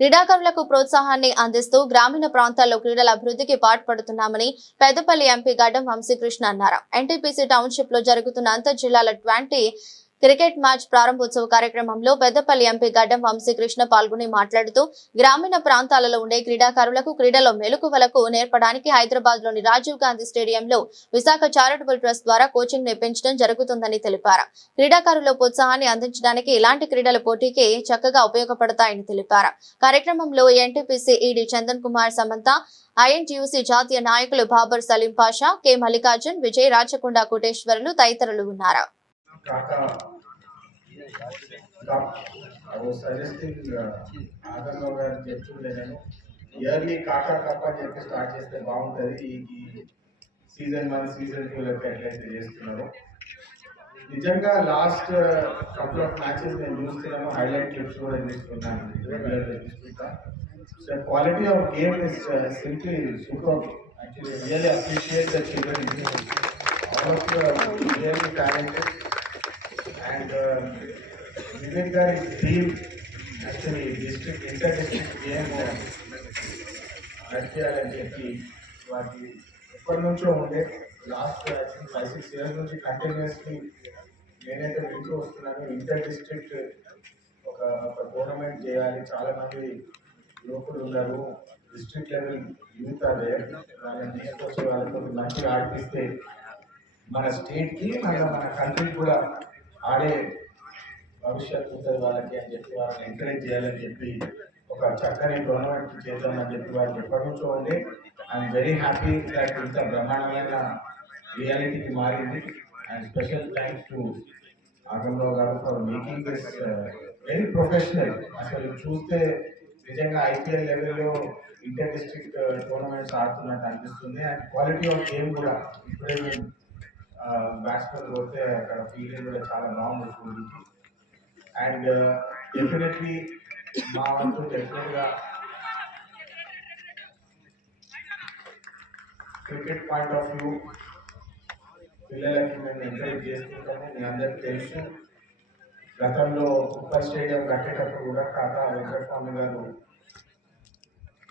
క్రీడాకారులకు ప్రోత్సాహాన్ని అందిస్తూ గ్రామీణ ప్రాంతాల్లో క్రీడల అభివృద్ధికి పాటుపడుతున్నామని పెద్దపల్లి ఎంపీ గడ్డం వంశీకృష్ణ అన్నారు. ఎన్టీపీసీ టౌన్షిప్లో జరుగుతున్న అంతర్ జిల్లాల ట్వంటీ క్రికెట్ మ్యాచ్ ప్రారంభోత్సవ కార్యక్రమంలో పెద్దపల్లి ఎంపీ గడ్డం వంశీకృష్ణ పాల్గొని మాట్లాడుతూ గ్రామీణ ప్రాంతాలలో ఉండే క్రీడాకారులకు క్రీడలో మెలకువలకు నేర్పడానికి హైదరాబాద్లోని రాజీవ్ గాంధీ స్టేడియంలో విశాఖ చారిటబుల్ ట్రస్ట్ ద్వారా కోచింగ్ నేర్పించడం జరుగుతుందని తెలిపారు. క్రీడాకారుల ప్రోత్సాహాన్ని అందించడానికి ఇలాంటి క్రీడల పోటీకి చక్కగా ఉపయోగపడతాయని తెలిపారు. కార్యక్రమంలో NTPC ED Chandan Kumar Samanta INTUC జాతీయ నాయకులు బాబర్ సలీం పాషా కె మల్లికార్జున్ విజయ్ రాచకొండ కోటేశ్వరులు తదితరులు ఉన్నారు. Kaka. I was suggesting ఆగంలో గారు చెప్తుండే నేను ఇయర్లీ కాకా కప్ అని చెప్పి స్టార్ట్ చేస్తే బాగుంటుంది ఈ సీజన్ వన్ సీజన్ టూ లెక్క ఎట్లయితే చేస్తున్నారు నిజంగా లాస్ట్ కపుల్ ఆఫ్ మ్యాచెస్ నేను చూస్తున్నాను హైలైట్ క్లిప్స్ కూడా చూస్తున్నాను రెగ్యులర్గా చూస్తుంటా so quality of game is simply super actually really appreciate the children all of really talented and Vivek గారి team actually district inter district game నడిపేయాలని చెప్పి వాటి ఎప్పటి నుంచో ఉండే లాస్ట్ ఫైవ్ సిక్స్ ఇయర్స్ నుంచి కంటిన్యూస్లీ నేనైతే వింటూ వస్తున్నాను ఇంటర్ డిస్ట్రిక్ట్ ఒక ఒక టోర్నమెంట్ చేయాలి. చాలా మంది యువకులు ఉన్నారు డిస్ట్రిక్ట్ లెవెల్ యూత్ అదే వాళ్ళని తీసుకొచ్చి వాళ్ళతో మంచిగా ఆడిపిస్తే మన స్టేట్కి మన మన కంట్రీకి కూడా ఆడే భవిష్యత్తు ఉంటుంది వాళ్ళకి అని చెప్పి వాళ్ళని ఎంకరేజ్ చేయాలని చెప్పి ఒక చక్కని టోర్నమెంట్ చేద్దామని చెప్పి వాళ్ళు ఎప్పటి నుంచో ఐఎమ్ వెరీ హ్యాపీ దాట్ ఇంత బ్రహ్మాండమైన రియాలిటీకి మారింది. And special thanks to ఆగంలో garu for making this very professional అసలు చూస్తే నిజంగా ఐపీఎల్ లెవెల్లో ఇంటర్ డిస్ట్రిక్ట్ uh, టోర్నమెంట్స్ ఆడుతున్నట్టు అనిపిస్తుంది. అండ్ క్వాలిటీ ఆఫ్ గేమ్ కూడా ఇప్పుడే మేము uh, బ్యాట్స్మెన్ పోతే అక్కడ ఫీల్డింగ్ కూడా చాలా బాగుంది స్కూల్కి అండ్ డెఫినెట్లీ మా వంతు డెఫినెట్గా క్రికెట్ పాయింట్ ఆఫ్ వ్యూ పిల్లలకి మేము ఎంకరేజ్ చేసుకుంటాము మీ అందరికీ తెలుసు గతంలో ఉప్పల్ స్టేడియం కట్టేటప్పుడు కూడా కాకా వెంకటస్వామి గారు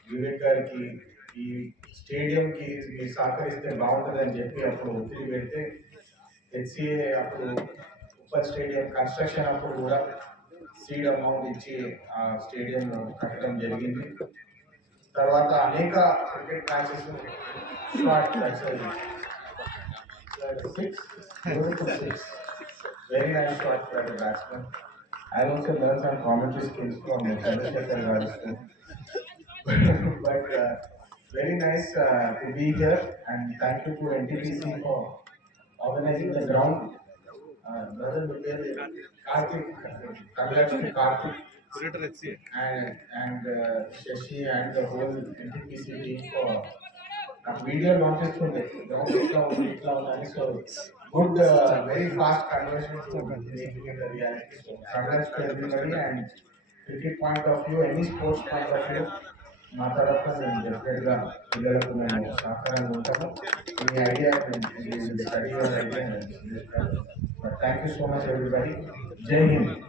వివేక్ గారికి ఈ స్టేడియంకి మీరు సహకరిస్తే బాగుంటుందని చెప్పి అప్పుడు ఒత్తిడి పెడితే హెచ్సిఏ అప్పుడు ఉప్పల్ స్టేడియం కన్స్ట్రక్షన్ అప్పుడు కూడా సీడ్ అమౌంట్ ఇచ్చి ఆ స్టేడియం కట్టడం జరిగింది తర్వాత అనేక cricket matches short six six very nice shot for the batsmen I also learned some commentary skills from Chandrasekhar Garu. but uh, very nice uh, to be here and thank you to NTPC for organizing the ground. Uh, brother Vijay, Karthik, congrats to Karthik and, and uh, Shashi and the whole NTPC team for నాకు video పంపిస్తుండే ground ఇట్లా ఉంది ఇట్లా ఉందని so good very fast conversion to reality so congrats to everybody and cricket point of view any sports point of view మా తరఫున మేము డెఫినెట్గా పిల్లలకు మేము సహకారంగా ఉంటాము మీ idea study idea Thank you so much, everybody. Jai Hind.